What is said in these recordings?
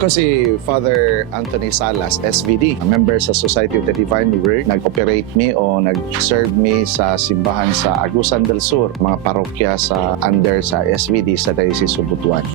Ako si Father Anthony Salas, SVD, a member sa Society of the Divine Word. Nag-operate me o nag-serve me sa simbahan sa Agusan del Sur, mga parokya sa under sa SVD sa Diocese of Butuan.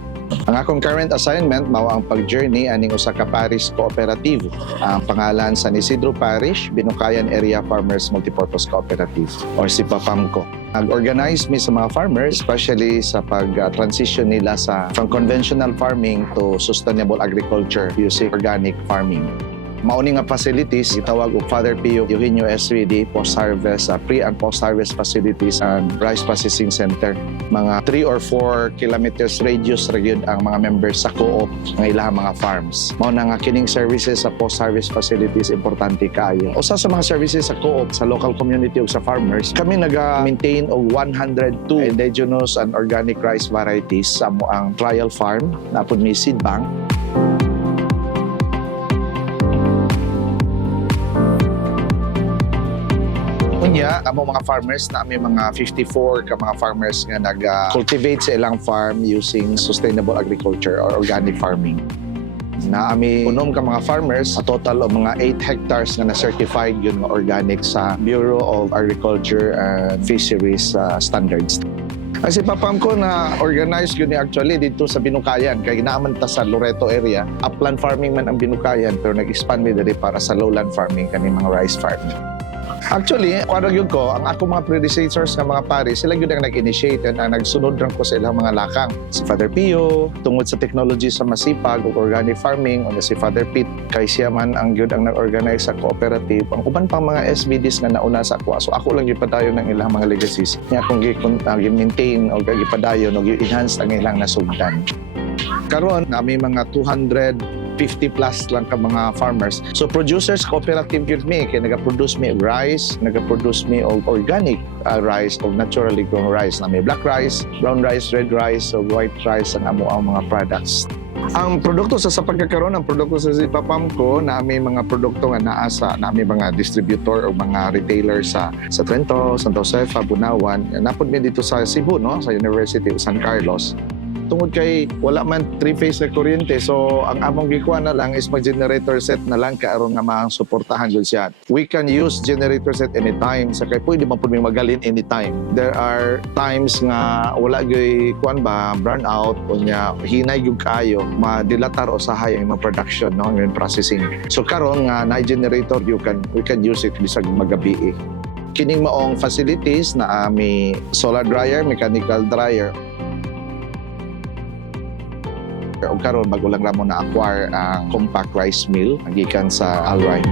Ang akong current assignment mao ang pag-journey aning usa ka parish cooperative. Ang pangalan San Isidro Parish, Binukayan Area Farmers Multipurpose Cooperative or SIPAFAMCO. Nag-organize me sa mga farmers, especially sa pag-transition nila from conventional farming to sustainable agriculture using organic farming. Mauni nga facilities, itawag og Father Pio Eugenio SVD, post-harvest, pre- and post-harvest facilities and rice processing center. Mga 3 or 4 kilometers radius ra gyud ang mga members sa co-op ng ilang mga farms. Mao na nga kining services sa post-harvest facilities importante kaayo. Usa sa mga services sa co-op sa local community ug sa farmers, kami naga-maintain og 102 indigenous and organic rice varieties sa ang trial farm, napod may seed bank. Unya, amo mga farmers na may mga 54 ka mga farmers nga nag-cultivate sa ilang farm using sustainable agriculture or organic farming. Na ami unom ka mga farmers, a total of mga 8 hectares nga na-certified yun nga organic sa Bureau of Agriculture and Fisheries standards. Kasi SIPAFAMCO na organized yun actually dito sa Binukayan, kaya ginaaman ta sa Loreto area. Upland farming man ang Binukayan, pero nag-expand dito para sa lowland farming kani mga rice farming. Actually, kung yun ko, ang ako mga predecessors ng mga pari, sila yun ang nag-initiate na nagsunod lang ko sa ilang mga lakang. Si Father Pio, tungod sa technology sa masipag o organic farming, o si Father Pete, kay siya man ang yun ang nag-organize sa cooperative. Ang uban pang mga SVDs nga nauna sa ako. So ako lang ipadayon ng ilang mga legacies. Nga kung i-maintain o ipadayon o i-enhance ang ilang nasugdan. Karon na may mga 250 plus lang ka mga farmers. So producers cooperative yun me, kaya nag-produce me rice, nag-produce me og organic rice o naturally grown rice. Na may black rice, brown rice, red rice, o white rice ang amo ang mga products. Ang produkto sa pagkakaroon ng produkto sa SIPAFAMCO na may mga produkto nga naa sa na may mga distributor o mga retailer sa Trento, Santa Josefa, Bunawan. Napod mi dito sa Cebu, no, sa University of San Carlos. Tungod kay wala man 3-phase na kuryente, so ang among gikuha na lang is mag-generator set na lang karon nga maang suportahan jud siya. We can use generator set anytime, sa kay pwede man pud may magalin anytime. There are times nga wala gyud kuan ba burn out o nya hinay gyud kaayo, madilatar o sahay ang mga production, no, yung processing. So karon nga na generator we can use it bisag magabi. Kining maong facilities na may solar dryer, mechanical dryer. O karon bago lang ramon na acquire ang compact rice mill gikan sa Alright.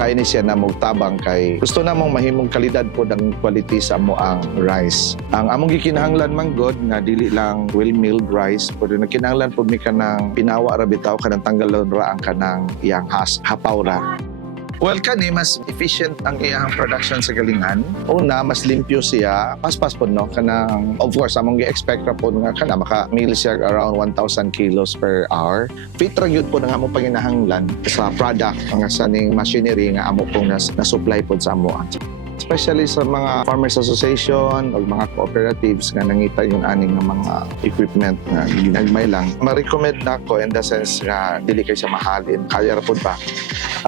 Kaya ni siya na magtabang kay gusto namong mahimong kalidad po ng quality sa amo ang rice. Ang among gikinahanglan man god nga dili lang well milled rice, pero nagkinahanglan po mi kanang pinawa ra bitaw kanang tanggalon ra ang kanang iyang hapaw ra. Well, kani mas efficient ang iyang production sa galingan. Una, mas limpyo siya. Paspas po, no? Kanang, of course, among gi-expect ra po nga kana maka-meal siya around 1,000 kilos per hour. Fit ra gyud po nga among panginahanglan sa product nga sa ning machinery nga amo pong na-supply po sa amo. Especially sa mga farmers association o mga cooperatives nga nangita yung aning nga mga equipment na ginagmay lang. Ma-recommend na ko in the sense nga dili kay siya mahalin. Kaya ra pud ba?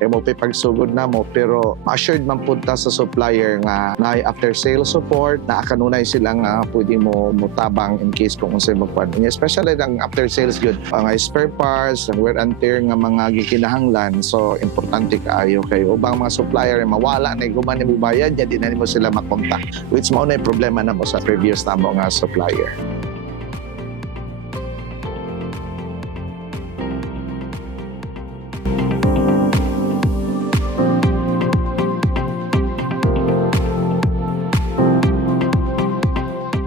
Ay mo pagsugod na mo, pero assured man po ta sa supplier nga na after sales support, na kanunay sila nga pwede mo mutabang in case kung unsay magkuan. Especially ang after sales good, ang spare parts, ang wear and tear nga mga gikinahanglan. So importante kaayo kayo. Ubang mga supplier mawala na guman ni bayad, di na nimo sila makontak. Which mao na problema na mo sa previous na mo nga supplier.